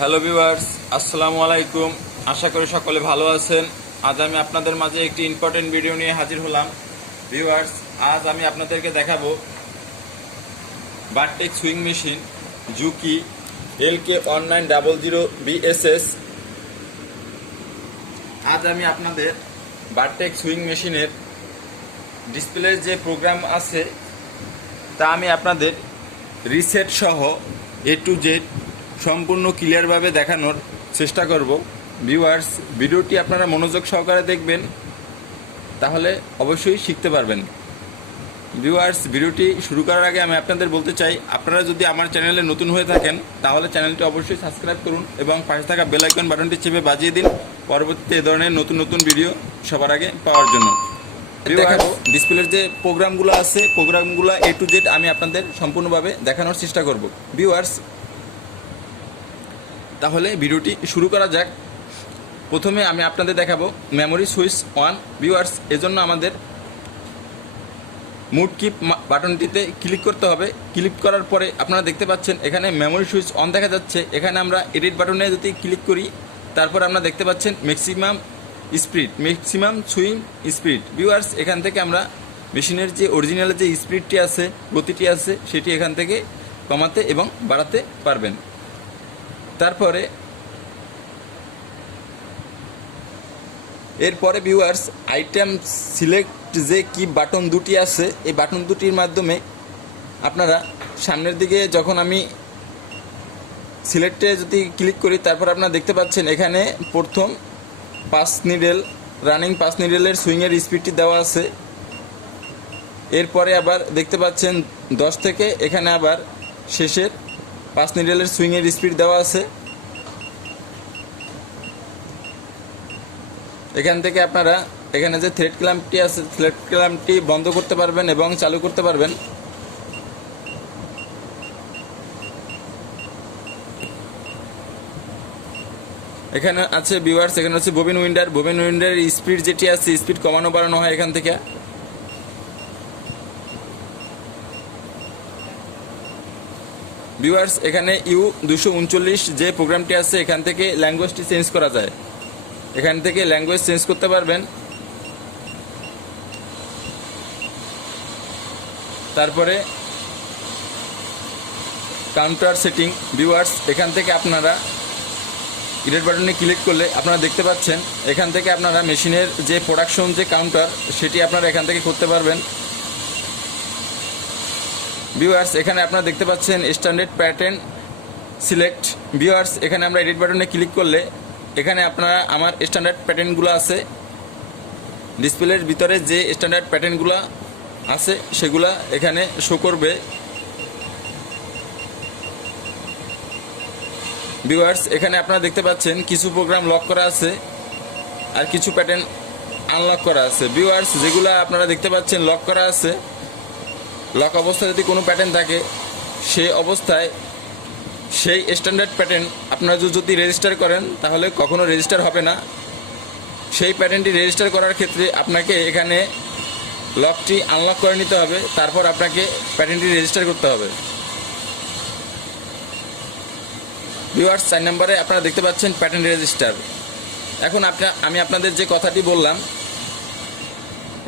Hello viewers, আসসালামু আলাইকুম। আশা করি সকলে ভালো আছেন। আজ আমি আপনাদের মাঝে একটি ইম্পর্টেন্ট ভিডিও নিয়ে হাজির হলাম। ভিউয়ার্স, আজ আমি আপনাদেরকে দেখাবো বারটেক সুইং মেশিন জুকি LK1900BSS। আজ আমি আপনাদের বারটেক সুইং মেশিনের ডিসপ্লের যে প্রোগ্রাম আছে তা আমি আপনাদের রিসেট সহ A to Z সম্পূর্ণ ক্লিয়ারভাবে দেখানোর চেষ্টা করব। ভিউয়ার্স, ভিডিওটি আপনারা মনোযোগ সহকারে দেখবেন, তাহলে অবশ্যই শিখতে পারবেন। ভিউয়ার্স, ভিডিওটি শুরু করার আগে আমি আপনাদের বলতে চাই, আপনারা যদি আমার চ্যানেলে নতুন হয়ে থাকেন তাহলে চ্যানেলটি অবশ্যই সাবস্ক্রাইব করুন এবং পাশে থাকা বেল আইকন বাটনটি চেপে বাজিয়ে দিন পরবর্তীতে এ ধরনের নতুন নতুন ভিডিও সবার আগে পাওয়ার জন্য। দেখাবো ডিসপ্লের যে প্রোগ্রামগুলো আছে, প্রোগ্রামগুলো A to Z আমি আপনাদের সম্পূর্ণভাবে দেখানোর চেষ্টা করব। ভিউয়ার্স, তাহলে ভিডিওটি শুরু করা যাক। প্রথমে আমি আপনাদের দেখাবো মেমোরি সুইচ অন। ভিউয়ার্স, এজন্য আমাদের মুড কিপ বাটনটিতে ক্লিক করতে হবে। ক্লিক করার পরে আপনারা দেখতে পাচ্ছেন এখানে মেমোরি সুইচ অন দেখা যাচ্ছে। এখানে আমরা এডিট বাটনে যদি ক্লিক করি, তারপর আপনারা দেখতে পাচ্ছেন ম্যাক্সিমাম সুইং স্পিড। ভিউয়ার্স, এখান থেকে আমরা মেশিনের যে অরিজিনাল যে স্পিডটি আছে, গতিটি আছে, সেটি এখান থেকে কমাতে এবং বাড়াতে পারবেন। এরপরে ভিউয়ার্স, আইটেম সিলেক্ট যে কি বাটন দুটি আছে, এই বাটন দুটির মাধ্যমে আপনারা সামনের দিকে যখন আমি সিলেক্টে যদি ক্লিক করি, তারপর আপনারা দেখতে পাচ্ছেন এখানে প্রথম 5 নিডেল রানিং 5 নিডেলের সুইংয়ের স্পিডটি দেওয়া আছে। এরপরে আবার দেখতে পাচ্ছেন 10 থেকে এখানে আবার শেষের 5 নিডেলের সুইংয়ের স্পিড দেওয়া আছে। এখান থেকে আপনারা এখানে যে থ্রেড ক্ল্যাম্পটি আছে, থ্রেড ক্ল্যাম্পটি বন্ধ করতে পারবেন এবং চালু করতে পারবেন। এখানে আছে ভিউয়ার্স, এখানে হচ্ছে ববিন উইন্ডার স্পিড যেটি আছে, স্পিড কমানো বাড়ানো হয় এখান থেকে। ভিউয়ার্স, এখানে U239 যে প্রোগ্রামটি আছে, এখান থেকে ল্যাঙ্গুয়েজটি চেঞ্জ করা যায়। এখান থেকে ল্যাঙ্গুয়েজ চেঞ্জ করতে পারবেন। তারপরে কাউন্টার সেটিং। ভিউয়ার্স, এখান থেকে আপনারা এডিট বাটনে ক্লিক করলে আপনারা দেখতে পাচ্ছেন এখান থেকে আপনারা মেশিনের যে প্রোডাকশন যে কাউন্টার, সেটি আপনারা এখান থেকে করতে পারবেন। ভিউয়ার্স, এখানে আপনারা দেখতে পাচ্ছেন স্ট্যান্ডার্ড প্যাটার্ন সিলেক্ট। ভিউয়ার্স, এখানে আমরা এডিট বাটনে ক্লিক করলে এখানে আপনারা আমার স্ট্যান্ডার্ড প্যাটার্নগুলো আছে, ডিসপ্লের ভিতরে যে স্ট্যান্ডার্ড প্যাটার্নগুলো আছে সেগুলা এখানে শো করবে। ভিউয়ার্স, এখানে আপনারা দেখতে পাচ্ছেন কিছু প্রোগ্রাম লক করা আছে আর কিছু প্যাটার্ন আনলক করা আছে। ভিউয়ার্স, যেগুলো আপনারা দেখতে পাচ্ছেন লক করা আছে, লক অবস্থায় যদি কোনো প্যাটার্ন থাকে, সেই অবস্থায় সেই স্ট্যান্ডার্ড প্যাটার্ন আপনারা যদি রেজিস্টার করেন তাহলে কখনো রেজিস্টার হবে না। সেই প্যাটার্নটি রেজিস্টার করার ক্ষেত্রে আপনাকে এখানে লকটি আনলক করে নিতে হবে, তারপর আপনাকে প্যাটার্নটি রেজিস্টার করতে হবে। ভিউয়ার্স, 4 নম্বরে আপনারা দেখতে পাচ্ছেন প্যাটার্ন রেজিস্টার। এখন আমি আপনাদের যে কথাটি বললাম,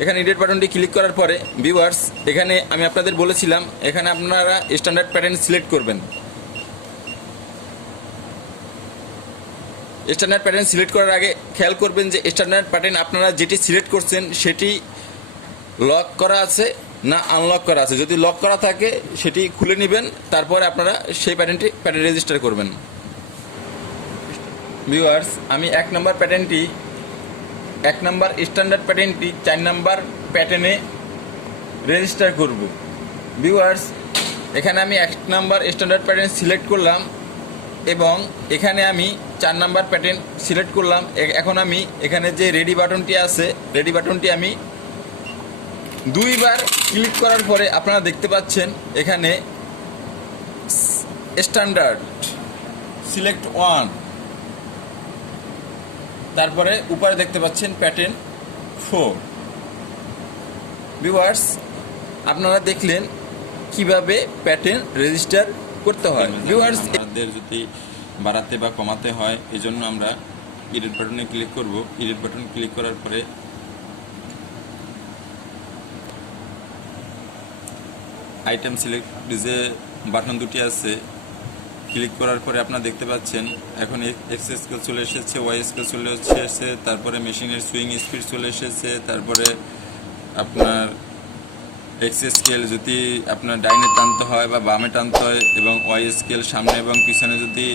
এখানে এডিট বাটনটি ক্লিক করার পরে ভিউয়ার্স, এখানে আমি আপনাদের বলেছিলাম এখানে আপনারা স্ট্যান্ডার্ড প্যাটার্ন সিলেক্ট করবেন। স্ট্যান্ডার্ড প্যাটার্ন সিলেক্ট করার আগে খেয়াল করবেন যে স্ট্যান্ডার্ড প্যাটার্ন আপনারা যেটি সিলেক্ট করছেন সেটি লক করা আছে না আনলক করা আছে। যদি লক করা থাকে সেটি খুলে নেবেন, তারপরে আপনারা সেই প্যাটার্ন রেজিস্টার করবেন। ভিউয়ার্স, আমি 1 নম্বর স্ট্যান্ডার্ড প্যাটার্নটি 4 নম্বর প্যাটার্নে রেজিস্টার করব। ভিউয়ার্স, এখানে আমি 1 নম্বর স্ট্যান্ডার্ড প্যাটার্ন সিলেক্ট করলাম এবং এখানে আমি 4 নম্বর প্যাটার্ন সিলেক্ট করলাম। এখন আমি এখানে যে রেডি বাটনটি আছে, রেডি বাটনটি আমি 2 বার ক্লিক করার পরে আপনারা দেখতে পাচ্ছেন এখানে স্ট্যান্ডার্ড সিলেক্ট 1, তারপরে উপরে দেখতে পাচ্ছেন প্যাটার্ন 4। ভিউয়ার্স, আপনারা দেখলেন কিভাবে প্যাটার্ন রেজিস্টার করতে হয়। ভিউয়ার্স, আপনাদের যদি বাড়াতে বা কমাতে হয়, এজন্য আমরা এডিট বাটনে ক্লিক করব। এডিট বাটন ক্লিক করার পরে আইটেম সিলেক্ট যে বাটন দুটি আছে ক্লিক করার পরে আপনারা দেখতে পাচ্ছেন এখন এক্স স্কেল চলে এসেছে, ওয়াই স্কেল চলে এসেছে, তারপরে মেশিনের সুইং স্পিড চলে এসেছে, তারপরে আপনার এক্স স্কেল যদি আপনার ডাইনে টানতে হয় বা বামে টানতে হয়, এবং ওয়াই স্কেল সামনে এবং পিছনে যদি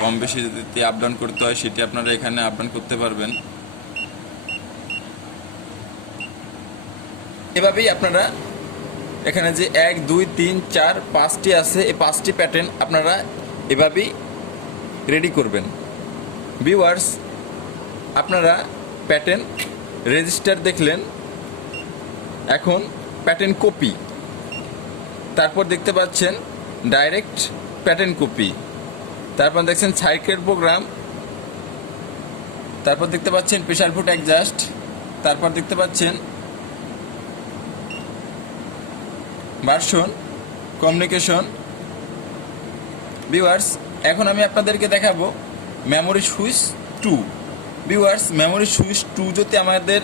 কম বেশি যদি আপ ডাউন করতে হয় সেটি আপনারা এখানে আপ ডাউন করতে পারবেন। এভাবেই আপনারা এখানে যে 1 2 3 4 5টি আছে, এই 5টি প্যাটার্ন আপনারা এভাবেই রেডি করবেন। ভিউয়ার্স, আপনারা প্যাটার্ন রেজিস্টার দেখলেন, এখন প্যাটার্ন কপি, তারপর দেখতে পাচ্ছেন ডাইরেক্ট প্যাটার্ন কপি, তারপর দেখছেন সাইকেল প্রোগ্রাম, তারপর দেখতে পাচ্ছেন প্রেসার ফুট অ্যাডজাস্ট, তারপর দেখতে পাচ্ছেন ভার্সন কমিউনিকেশন। ভিউয়ার্স, এখন আমি আপনাদেরকে দেখাবো memory switch 2। Viewers, memory switch 2 যদি আমাদের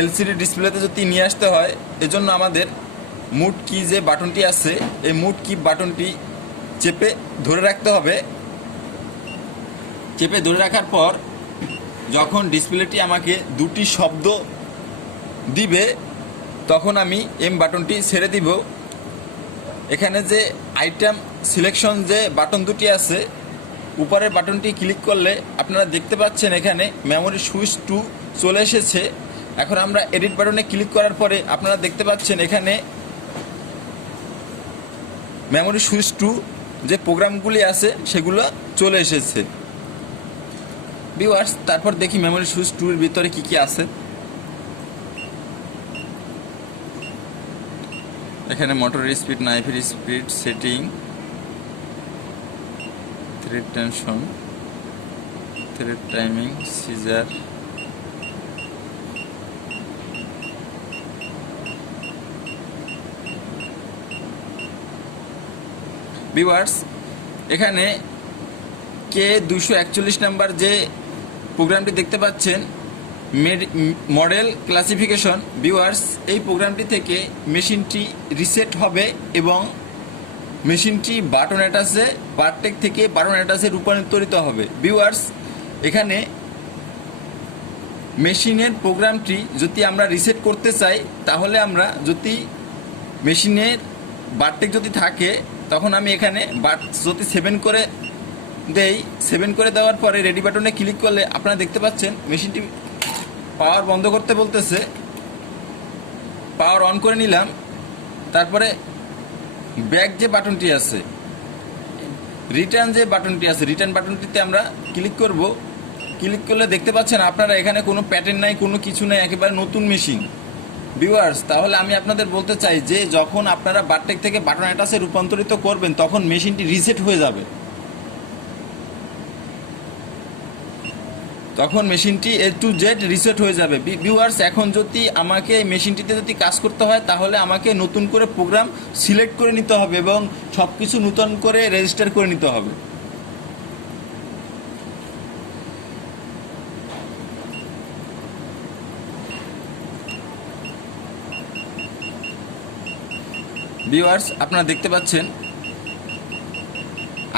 এলসিডি ডিসপ্লেতে যদি নিয়ে আসতে হয়, এজন্য আমাদের মুড কি যে বাটনটি আছে, এই মুড কি বাটনটি চেপে ধরে রাখতে হবে। চেপে ধরে রাখার পর যখন ডিসপ্লেটি আমাকে দুটি শব্দ দিবে তখন আমি এম বাটনটি ছেড়ে দিব। এখানে যে আইটেম সিলেকশন যে বাটন দুটি আছে, উপরের বাটনটি ক্লিক করলে আপনারা দেখতে পাচ্ছেন এখানে মেমোরি সুইচ 2 চলে এসেছে। এখন আমরা এডিট বাটনে ক্লিক করার পরে আপনারা দেখতে পাচ্ছেন এখানে মেমোরি সুইচ 2 যে প্রোগ্রামগুলি আছে সেগুলো চলে এসেছে। ভিউয়ার্স, তারপর দেখি মেমোরি সুইচ 2 এর ভিতরে কি কি আছে। এখানে মোটরের স্পিড, নাইফের speed, setting, thread tension, thread timing, scissor, viewers, এখানে কে 241 নাম্বার যে প্রোগ্রামটি দেখতে পাচ্ছেন মডেল ক্লাসিফিকেশন। ভিউয়ার্স, এই প্রোগ্রামটি থেকে মেশিনটি রিসেট হবে এবং মেশিনটি বাটন অ্যাটাচে বারটেক থেকে বাটন অ্যাটাচে রূপান্তরিত হবে। ভিউয়ার্স, এখানে মেশিনের প্রোগ্রামটি যদি আমরা রিসেট করতে চাই তাহলে আমরা যদি মেশিনের বারটেক যদি থাকে তখন আমি এখানে যদি 7 করে দেই, 7 করে দেওয়ার পরে রেডি বাটনে ক্লিক করলে আপনারা দেখতে পাচ্ছেন মেশিনটি পাওয়ার বন্ধ করতে বলতেছে। পাওয়ার অন করে নিলাম, তারপরে ব্যাক যে বাটনটি আছে, রিটার্ন যে বাটনটি আছে, রিটার্ন বাটনটিতে আমরা ক্লিক করব। ক্লিক করলে দেখতে পাচ্ছেন আপনারা এখানে কোনো প্যাটার্ন নাই, কোনো কিছু নাই, একেবারে নতুন মেশিন। ভিউয়ার্স, তাহলে আমি আপনাদের বলতে চাই যে যখন আপনারা বারটেক থেকে বাটন অ্যাটাচে রূপান্তরিত করবেন তখন মেশিনটি রিসেট হয়ে যাবে, তখন মেশিনটি A to Z রিসেট হয়ে যাবে। ভিউয়ার্স, এখন যদি আমাকে মেশিনটিতে যদি কাজ করতে হয় তাহলে আমাকে নতুন করে প্রোগ্রাম সিলেক্ট করে নিতে হবে এবং সব কিছু নতুন করে রেজিস্টার করে নিতে হবে। ভিউয়ার্স, আপনারা দেখতে পাচ্ছেন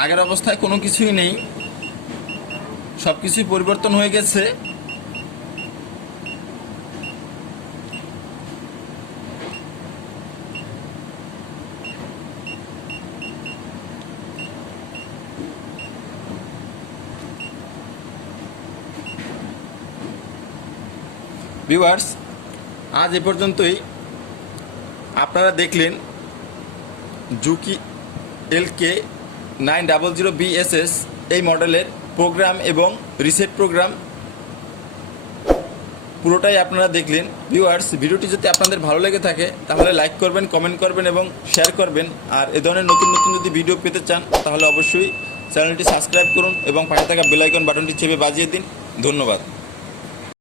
আগের অবস্থায় কোনো কিছুই নেই, সব কিছুই পরিবর্তন হয়ে গেছে। ভিউয়ার্স, আজ এ পর্যন্তই। আপনারা দেখলেন জুকি LK900BSS এই মডেলের প্রোগ্রাম এবং রিসেট প্রোগ্রাম পুরোটাই আপনারা দেখলেন। ভিউয়ার্স, ভিডিওটি যদি আপনাদের ভালো লেগে থাকে তাহলে লাইক করবেন, কমেন্ট করবেন এবং শেয়ার করবেন। আর এ ধরনের নতুন নতুন যদি ভিডিও পেতে চান তাহলে অবশ্যই চ্যানেলটি সাবস্ক্রাইব করুন এবং পাশে থাকা বেল আইকন বাটনটি চেপে বাজিয়ে দিন। ধন্যবাদ।